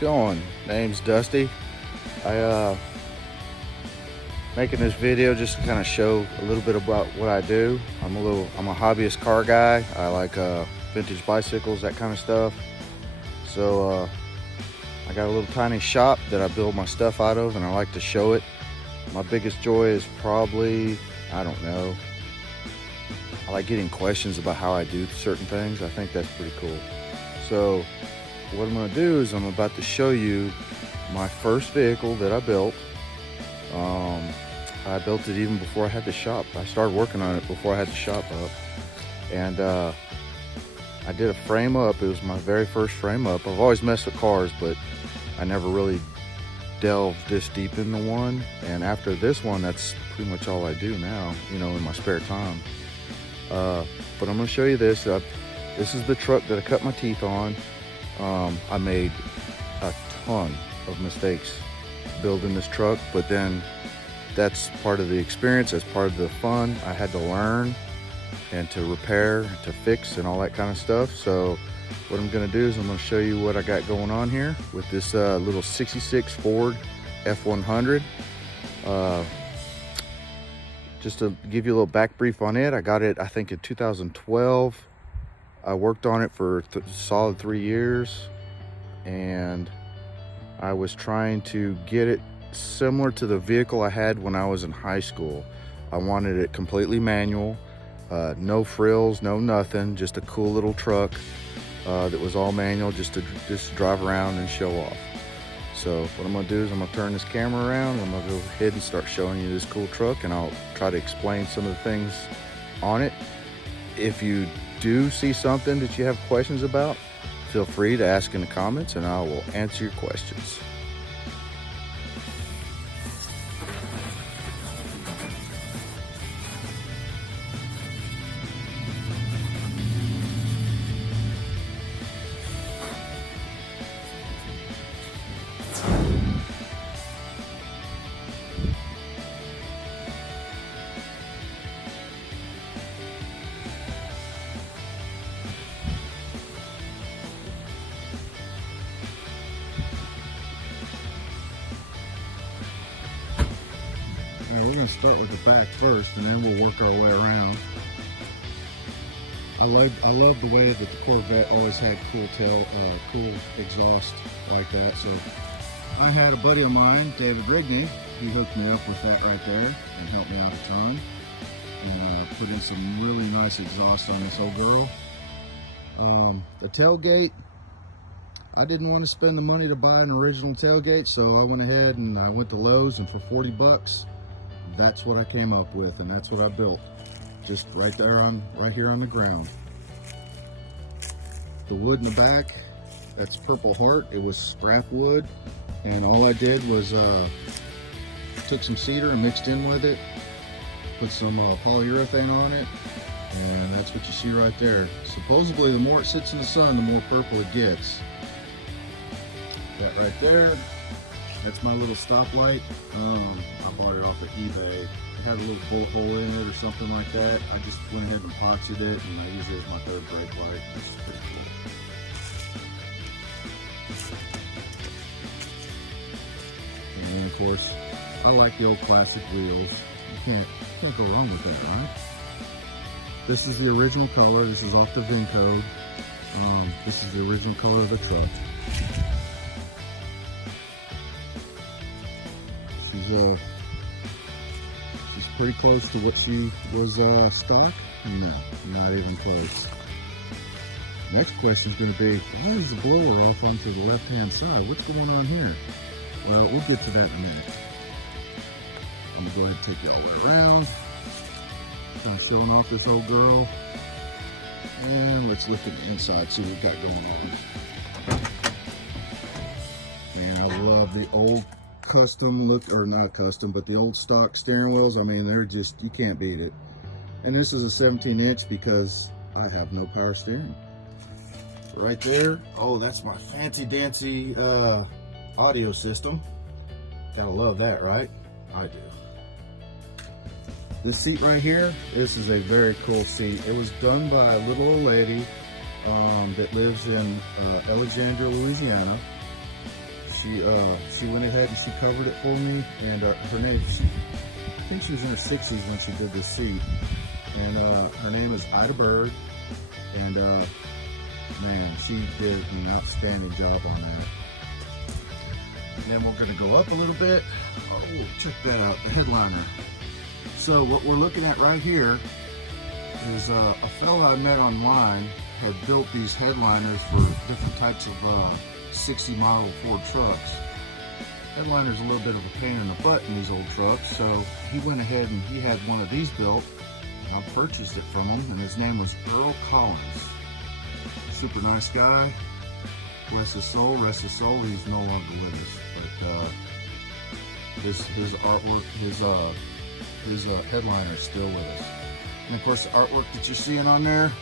going? Name's Dusty. Making this video just to kind of show a little bit about what I do. I'm a hobbyist car guy. I like vintage bicycles, that kind of stuff. So I got a little tiny shop that I build my stuff out of, and I like to show it. My biggest joy is probably, I don't know, I like getting questions about how I do certain things. I think that's pretty cool. So what I'm gonna do is I'm about to show you my first vehicle that I built. I built it even before I had the shop. I started working on it before I had the shop up. And I did a frame up. It was my very first frame up. I've always messed with cars, but I never really delved this deep into one. And after this one, that's pretty much all I do now, you know, in my spare time. But I'm gonna show you this. This is the truck that I cut my teeth on. I made a ton of mistakes building this truck, but then that's part of the experience, that's part of the fun. I had to learn and to repair, to fix, and all that kind of stuff. So what I'm gonna do is I'm gonna show you what I got going on here with this little 66 Ford F100. Just to give you a little back brief on it, I got it, I think, in 2012. I worked on it for solid 3 years, and I was trying to get it similar to the vehicle I had when I was in high school. I wanted it completely manual, no frills, no nothing, just a cool little truck that was all manual, just to drive around and show off. So what I'm gonna do is I'm gonna turn this camera around, and I'm gonna go ahead and start showing you this cool truck, and I'll try to explain some of the things on it. If you do see something that you have questions about, feel free to ask in the comments, and I will answer your questions. We're going to start with the back first, and then we'll work our way around. I love the way that the Corvette always had cool exhaust like that. So I had a buddy of mine, David Rigney, he hooked me up with that right there and helped me out a ton. And put in some really nice exhaust on this old girl. The tailgate, I didn't want to spend the money to buy an original tailgate, so I went ahead and I went to Lowe's, and for 40 bucks, that's what I came up with, and that's what I built. Just right there right here on the ground. The wood in the back, that's Purple Heart. It was scrap wood, and all I did was took some cedar and mixed in with it, put some polyurethane on it, and that's what you see right there. Supposedly, the more it sits in the sun, the more purple it gets. That right there, that's my little stoplight. I bought it off of eBay. It had a little bullet hole in it or something like that. I just went ahead and epoxied it, and I use it as my third brake light. That's pretty cool. And of course, I like the old classic wheels. You can't go wrong with that, right? This is the original color. This is off the VIN code. This is the original color of the truck. She's pretty close to what she was stock. No, not even close. Next question is going to be, why is the blower off onto the left-hand side? What's going on here? Well, we'll get to that in a minute. I'm going to go ahead and take you all the way around. Kind of showing off this old girl. And let's look at the inside, see what we've got going on. Man, I love the old custom look, or not custom, but the old stock steering wheels. I mean, they're just, you can't beat it. And this is a 17-inch because I have no power steering. Right there, oh, that's my fancy dancy audio system. Gotta love that, right? I do. This seat right here, this is a very cool seat. It was done by a little old lady that lives in Alexandria, Louisiana. she went ahead and she covered it for me, and her name, I think she was in her 60s when she did this seat, and her name is Ida Bird, and man, she did an outstanding job on that. And then we're going to go up a little bit. Oh, check that out, the headliner. So what we're looking at right here is a fella I met online had built these headliners for different types of 60 model Ford trucks. Headliner's a little bit of a pain in the butt in these old trucks, so he went ahead and he had one of these built. I purchased it from him, and his name was Earl Collins. Super nice guy. Bless his soul, rest his soul. He's no longer with us, but his artwork, his headliner is still with us. And of course, the artwork that you're seeing on there,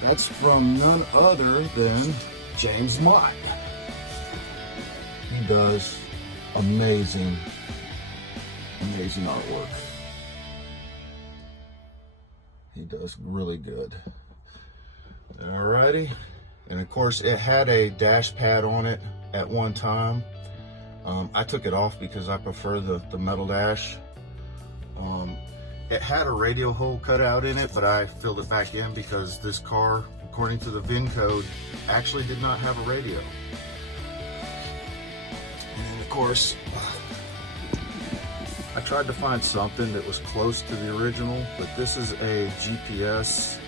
that's from none other than James Mott. He does amazing artwork. He does really good. Alrighty. And of course, it had a dash pad on it at one time. I took it off because I prefer the metal dash. It had a radio hole cut out in it, but I filled it back in because this car, according to the VIN code, actually did not have a radio. And of course, I tried to find something that was close to the original, but this is a GPS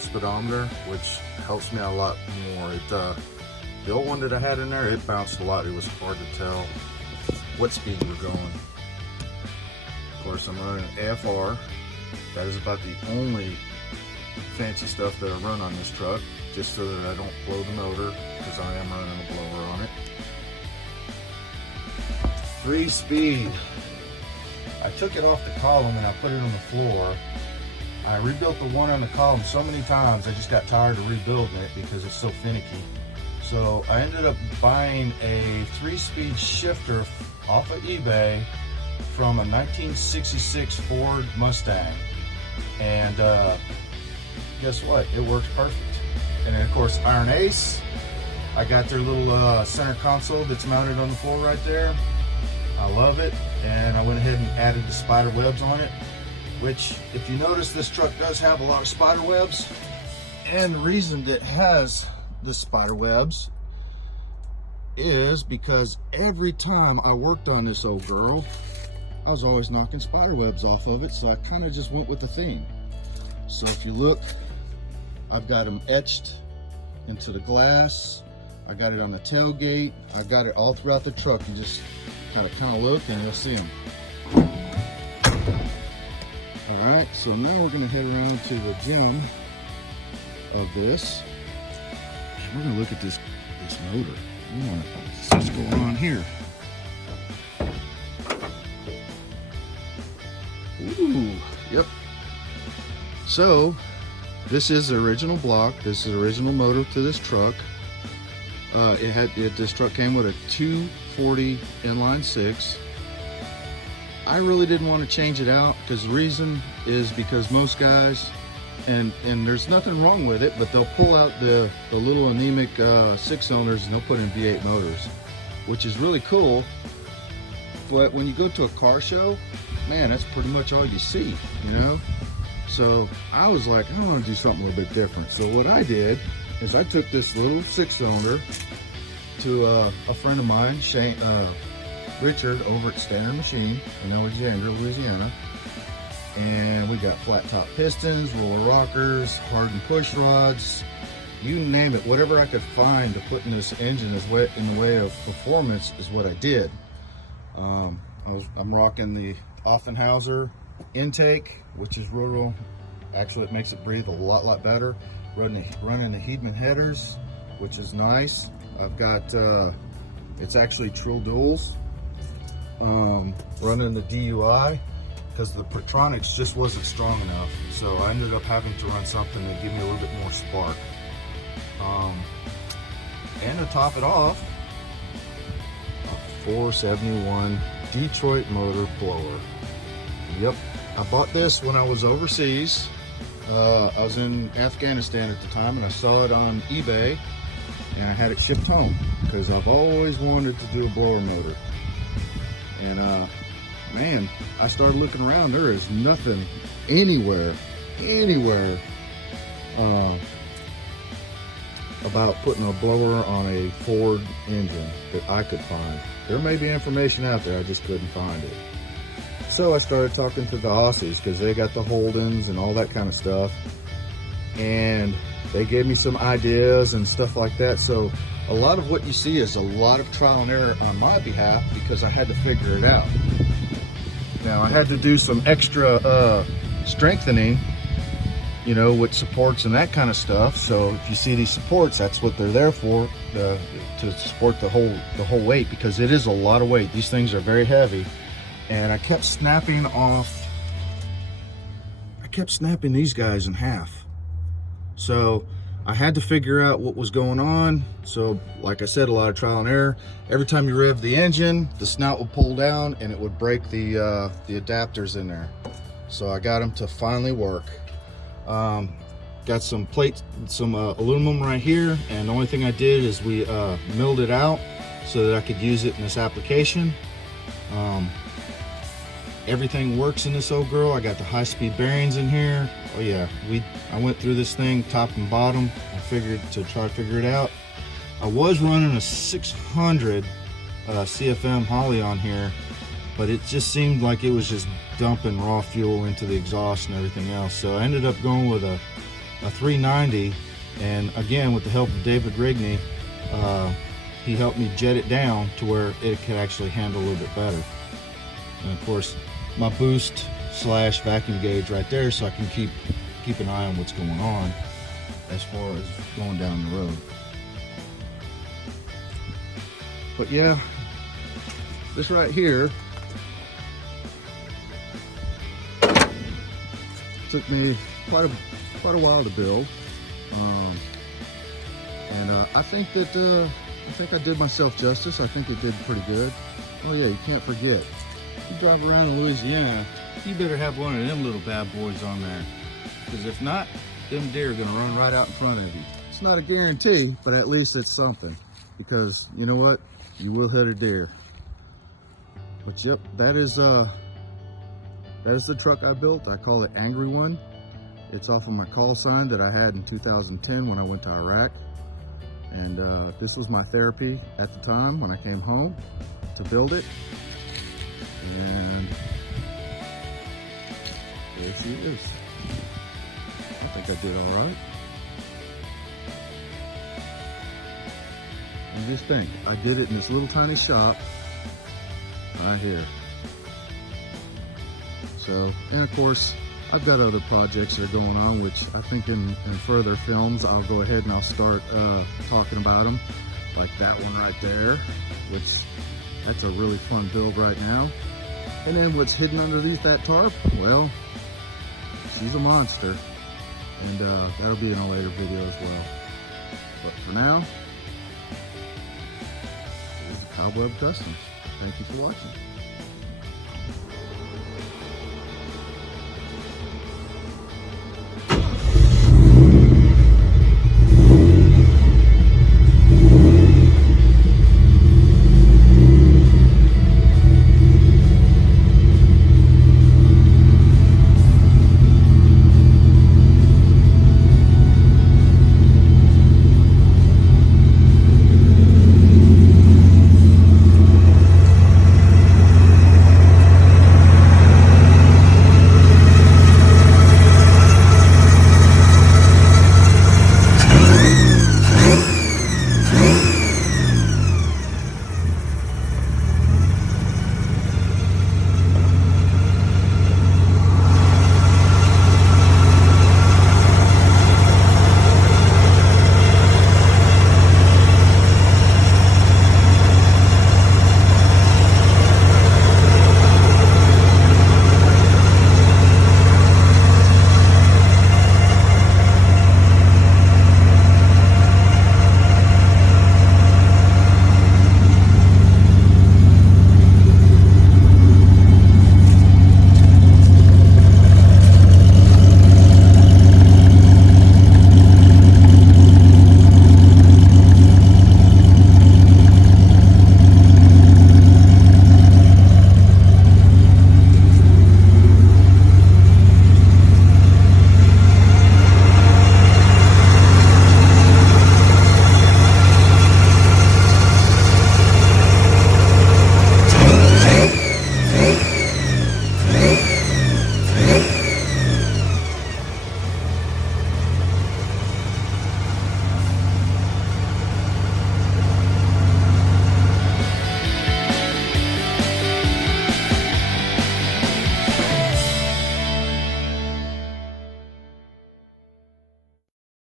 speedometer, which helps me out a lot more. The old one that I had in there, it bounced a lot. It was hard to tell what speed you were going. Of course, I'm running an AFR. That is about the only fancy stuff that I run on this truck, just so that I don't blow the motor, because I am running a blower on it. 3-speed. I took it off the column and I put it on the floor. I rebuilt the one on the column so many times I just got tired of rebuilding it because it's so finicky. So I ended up buying a 3-speed shifter off of eBay from a 1966 Ford Mustang. And guess what? It works perfect. And then of course Iron Ace. I got their little center console that's mounted on the floor right there. I love it. And I went ahead and added the spider webs on it, which, if you notice, this truck does have a lot of spider webs. And the reason that it has the spider webs is because every time I worked on this old girl, I was always knocking spider webs off of it, so I kind of just went with the theme. So if you look, I've got them etched into the glass. I got it on the tailgate. I got it all throughout the truck. You just kind of look and you'll see them. All right, so now we're going to head around to the gem of this. We're going to look at this motor. We want to see what's going on here. Ooh, yep. So this is the original block. This is the original motor to this truck. This truck came with a 240 inline 6. I really didn't want to change it out because the reason is because most guys, and there's nothing wrong with it, but they'll pull out the little anemic 6-cylinders and they'll put in V8 motors, which is really cool. But when you go to a car show, man, that's pretty much all you see, you know? So I was like, I want to do something a little bit different. So what I did is I took this little 6-cylinder to a friend of mine, Richard, over at Standard Machine in Alexandria, Louisiana. And we got flat top pistons, roller rockers, hardened push rods, you name it. Whatever I could find to put in this engine in the way of performance is what I did. I'm rocking the Offenhauser intake, which is real, actually it makes it breathe a lot better. Running the Heidman headers, which is nice. I've got, it's actually Trill Duals. Running the DUI because the Pertronics just wasn't strong enough. So I ended up having to run something to give me a little bit more spark. And to top it off, a 471 Detroit motor blower. Yep, I bought this when I was overseas. I was in Afghanistan at the time and I saw it on eBay and I had it shipped home because I've always wanted to do a blower motor. And man, I started looking around. There is nothing anywhere about putting a blower on a Ford engine that I could find. There may be information out there, I just couldn't find it. So I started talking to the Aussies because they got the Holdens and all that kind of stuff, and they gave me some ideas and stuff like that. So a lot of what you see is a lot of trial and error on my behalf because I had to figure it out. Now I had to do some extra strengthening, you know, with supports and that kind of stuff. So if you see these supports, that's what they're there for, to support the whole weight, because it is a lot of weight. These things are very heavy. And I kept snapping these guys in half. So I had to figure out what was going on. So like I said, a lot of trial and error. Every time you rev the engine, the snout would pull down and it would break the adapters in there. So I got them to finally work. Got some plates, some aluminum right here, and the only thing I did is we milled it out so that I could use it in this application. Everything works in this old girl. I got the high-speed bearings in here. Oh yeah, I went through this thing top and bottom. I figured to try to figure it out. I was running a 600 CFM Holly on here, but it just seemed like it was just dumping raw fuel into the exhaust and everything else. So I ended up going with a 390, and again, with the help of David Rigney, he helped me jet it down to where it could actually handle a little bit better. And of course, my boost / vacuum gauge right there, so I can keep an eye on what's going on as far as going down the road. But yeah, this right here took me quite a while to build, and I think I did myself justice. I think it did pretty good. Oh yeah, you can't forget, you drive around in Louisiana, you better have one of them little bad boys on there, because if not, them deer are gonna run right out in front of you. It's not a guarantee, but at least it's something, because you know what, you will hit a deer. But yep, that is the truck I built. I call it Angry One. It's off of my call sign that I had in 2010 when I went to Iraq. And this was my therapy at the time when I came home to build it. And there she is. I think I did all right. And just think, I did it in this little tiny shop right here. So, and of course, I've got other projects that are going on, which I think in further films, I'll go ahead and I'll start talking about them. Like that one right there, which that's a really fun build right now. And then what's hidden underneath that tarp, well, she's a monster. And that'll be in a later video as well. But for now, this is Cobweb Customs. Thank you for watching.